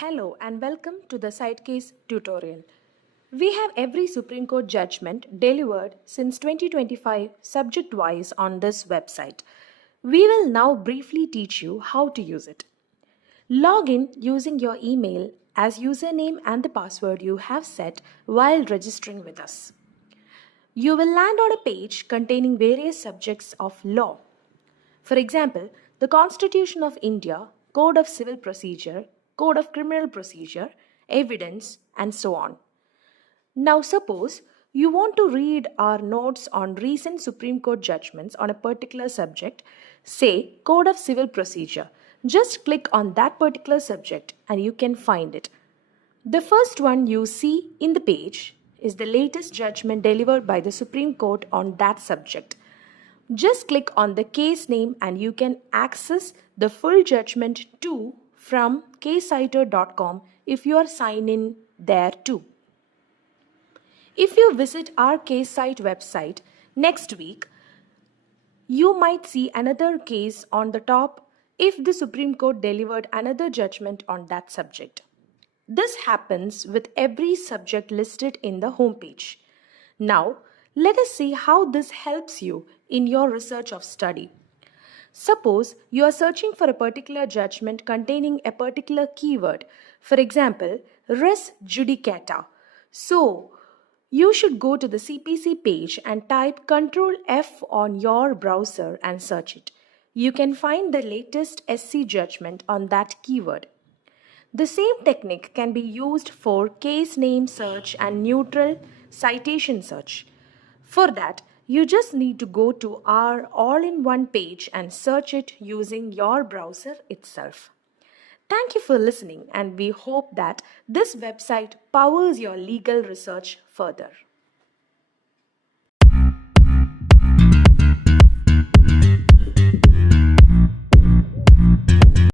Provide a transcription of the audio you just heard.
Hello and welcome to the Sidecase tutorial. We have every Supreme Court judgment delivered since 2025 subject-wise on this website. We will now briefly teach you how to use it. Log in using your email as username and the password you have set while registering with us. You will land on a page containing various subjects of law. For example, the Constitution of India, Code of Civil Procedure, Code of Criminal Procedure, Evidence, and so on. Now, suppose you want to read our notes on recent Supreme Court judgments on a particular subject, say Code of Civil Procedure. Just click on that particular subject and you can find it. The first one you see in the page is the latest judgment delivered by the Supreme Court on that subject. Just click on the case name and you can access the full judgment too from caseciter.com if you are signed in there too. If you visit our CaseCite website next week, you might see another case on the top if the Supreme Court delivered another judgment on that subject. This happens with every subject listed in the homepage. Now, let us see how this helps you in your research of study. Suppose you are searching for a particular judgment containing a particular keyword, for example, res judicata. So, you should go to the CPC page and type Ctrl F on your browser and search it. You can find the latest SC judgment on that keyword. The same technique can be used for case name search and neutral citation search. For that, you just need to go to our all-in-one page and search it using your browser itself. Thank you for listening, and we hope that this website powers your legal research further.